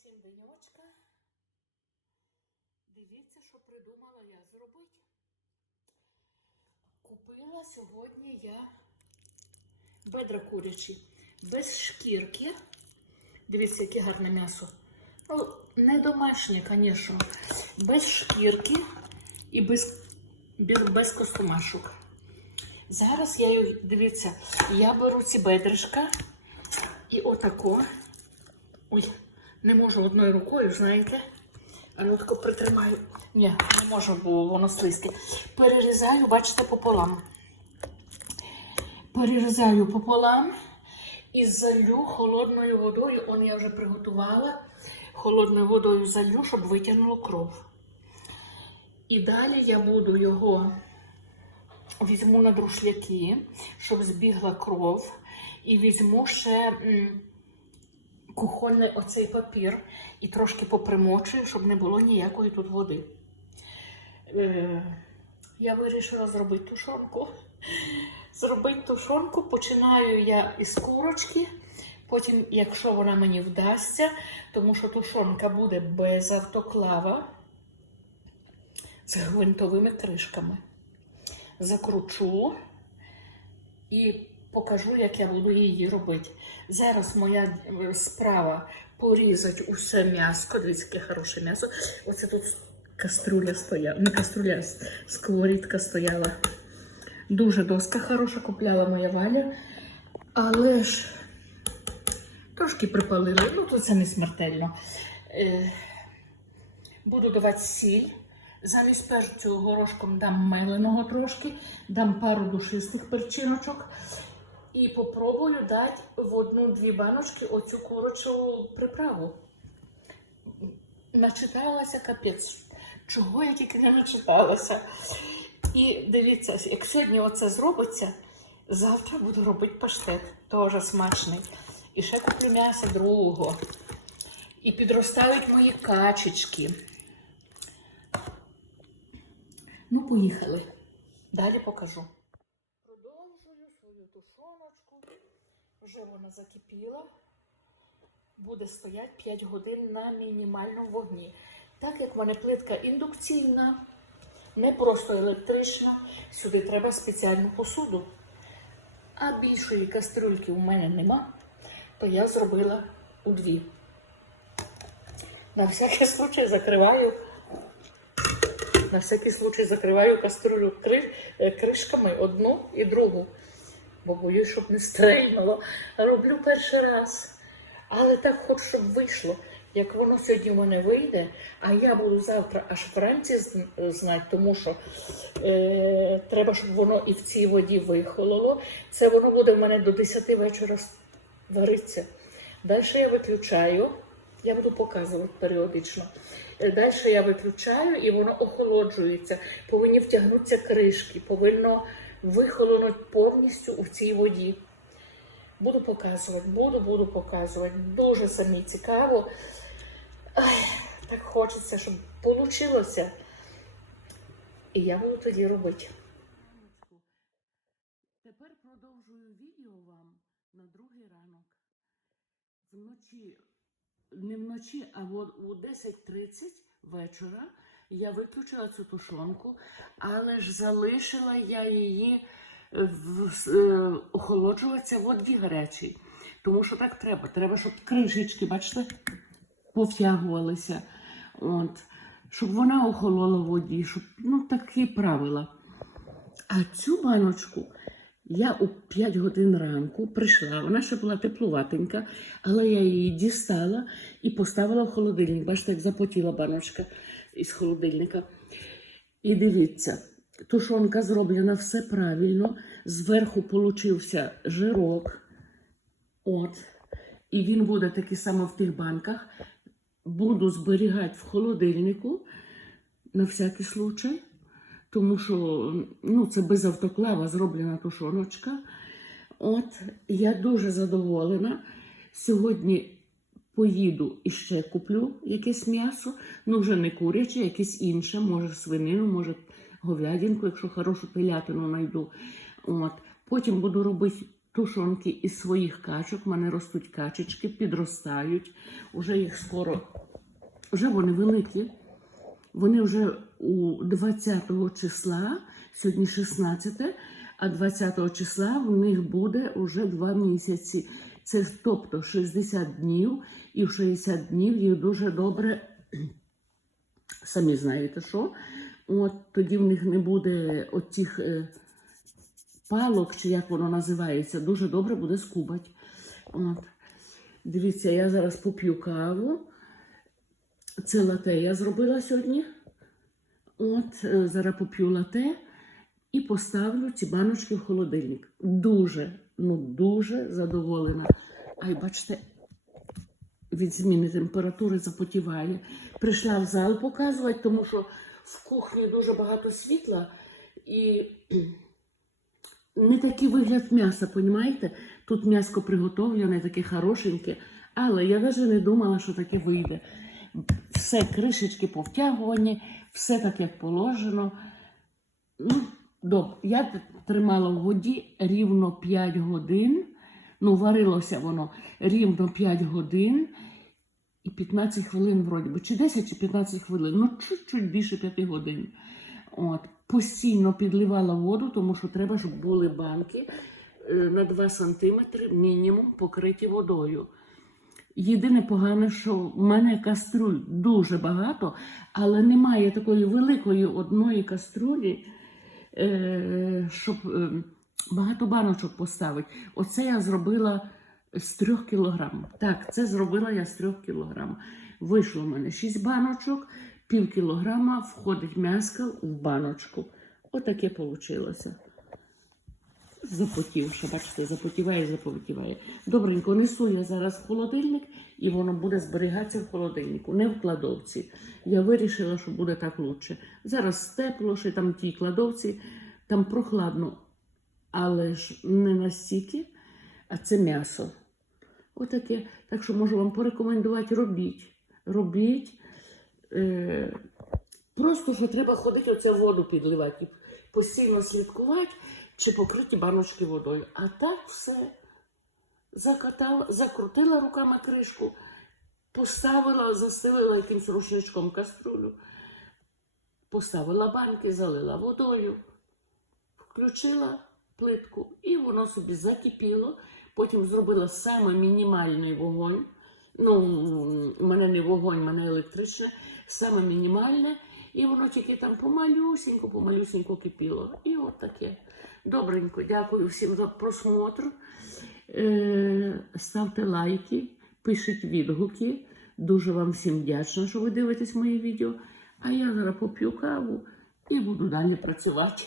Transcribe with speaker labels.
Speaker 1: всім денечка. Дивіться, що придумала я зробити. Купила сьогодні я бедра курячі без шкірки. Дивіться, яке гарне м'ясо. Ну, не домашнє, звісно. Без шкірки і без, без, костомашок. Зараз я дивіться, я беру ці бедришка і отако. Ой, не можу одною рукою, знаєте. А ну притримаю. Ні, не можу, бо воно слизьке. Перерізаю, бачите, пополам. Перерізаю пополам і залю холодною водою. Он я вже приготувала. Холодною водою залю, щоб витягнуло кров. І далі я буду його візьму на друшляки, щоб збігла кров. І візьму ще кухонний оцей папір і трошки попримочую, щоб не було ніякої тут води. Е, я вирішила зробити тушонку. Зробити тушонку починаю я із курочки. Потім, якщо вона мені вдасться, тому що тушонка буде без автоклава з гвинтовими кришками. Закручу і покажу, як я буду її робити. Зараз моя е, справа порізати усе м'ясо. Дивіться, яке хороше м'ясо. Оце тут каструля стояла. Не каструля, сковорідка стояла. Дуже доска хороша купляла моя валя. Але ж трошки припалили. Ну, то це не смертельно. Е, буду давати сіль. Замість перцю горошком дам меленого трошки, дам пару душистих перчиночок і попробую дати в одну-дві баночки оцю курочу приправу. Начиталася капець. Чого я тільки не начиталася. І дивіться, як сьогодні оце зробиться, завтра буду робити паштет. Теж смачний. І ще куплю м'ясо другого. І підростають мої качечки. Ну, поїхали. Далі покажу. Продовжую свою тушоночку. Вже вона закипіла. Буде стояти 5 годин на мінімальному вогні. Так як в мене плитка індукційна, не просто електрична, сюди треба спеціальну посуду. А більшої кастрюльки у мене нема, то я зробила у дві. На всякий случай закриваю на всякий случай закриваю каструлю кри... е, кришками одну і другу, бо боюсь, щоб не стрельнуло. Роблю перший раз. Але так хочу, щоб вийшло. Як воно сьогодні в мене вийде, а я буду завтра аж вранці знати, тому що е, треба, щоб воно і в цій воді вихололо. Це воно буде в мене до 10 вечора вариться. Далі я виключаю. Я буду показувати періодично. Далі я виключаю і воно охолоджується. Повинні втягнутися кришки, повинно вихолонути повністю у цій воді. Буду показувати, буду, буду показувати. Дуже самі цікаво. Так хочеться, щоб вийшло. І я буду тоді робити. Тепер продовжую відео вам на другий ранок. Вночі не вночі, а у 10.30 вечора я виключила цю тушонку, але ж залишила я її е, е, охолоджуватися в воді гарячій. Тому що так треба. Треба, щоб кришечки, бачите, повтягувалися. От. Щоб вона охолола в воді, щоб ну, такі правила. А цю баночку я у 5 годин ранку прийшла, вона ще була теплуватенька, але я її дістала і поставила в холодильник. Бачите, як запотіла баночка із холодильника. І дивіться, тушонка зроблена все правильно. Зверху получився жирок. От. І він буде такий саме в тих банках. Буду зберігати в холодильнику на всякий случай тому що ну, це без автоклава зроблена тушоночка. От, я дуже задоволена. Сьогодні поїду і ще куплю якесь м'ясо, ну вже не куряче, якесь інше, може свинину, може говядинку, якщо хорошу телятину знайду. От. Потім буду робити тушонки із своїх качок. У мене ростуть качечки, підростають. Уже їх скоро, вже вони великі. Вони вже у 20 числа, сьогодні 16, а 20 числа в них буде вже 2 місяці. Це тобто 60 днів, і в 60 днів їх дуже добре, самі знаєте що. От тоді в них не буде оцих е, палок, чи як воно називається, дуже добре буде скубать. От. Дивіться, я зараз поп'ю каву. Це лате я зробила сьогодні. От, е, зараз поп'ю лате і поставлю ці баночки в холодильник. Дуже, ну дуже задоволена. Ай, бачите, від зміни температури запотіває. Прийшла в зал показувати, тому що в кухні дуже багато світла і не такий вигляд м'яса, понімаєте? Тут м'яско приготовлене, таке хорошеньке, але я навіть не думала, що таке вийде. Все кришечки повтягувані, все так, як положено. Ну, добре. Я тримала в воді рівно 5 годин. Ну, варилося воно рівно 5 годин і 15 хвилин, вроді би, чи 10 чи 15 хвилин, ну чуть-чуть більше 5 годин. От. Постійно підливала воду, тому що треба, щоб були банки е, на 2 см мінімум покриті водою. Єдине погане, що в мене каструль дуже багато, але немає такої великої одної каструлі, щоб е, багато баночок поставити. Оце я зробила з трьох кілограм. Так, це зробила я з трьох кілограм. Вийшло в мене шість баночок, пів кілограма входить м'яска в баночку. Отаке вийшло. Запотівши, бачите, запотіває, запотіває. Добренько, несу я зараз в холодильник, і воно буде зберігатися в холодильнику, не в кладовці. Я вирішила, що буде так краще. Зараз тепло, ще там в тій кладовці, там прохладно, але ж не настільки, а це м'ясо. Отаке. Так що можу вам порекомендувати, робіть. Робіть. Е, просто що треба ходити оце воду підливати, постійно слідкувати, чи покриті баночки водою. А так все. Закатала, закрутила руками кришку, поставила, застелила якимсь рушничком каструлю, поставила банки, залила водою, включила плитку, і воно собі закипіло. Потім зробила саме мінімальний вогонь. Ну, у мене не вогонь, у мене електричне, саме мінімальне. І воно тільки там помалюсінько, помалюсінько кипіло. І от таке. Добренько, дякую всім за просмотр. Е, ставте лайки, пишіть відгуки. Дуже вам всім вдячна, що ви дивитесь мої відео. А я зараз поп'ю каву і буду далі працювати.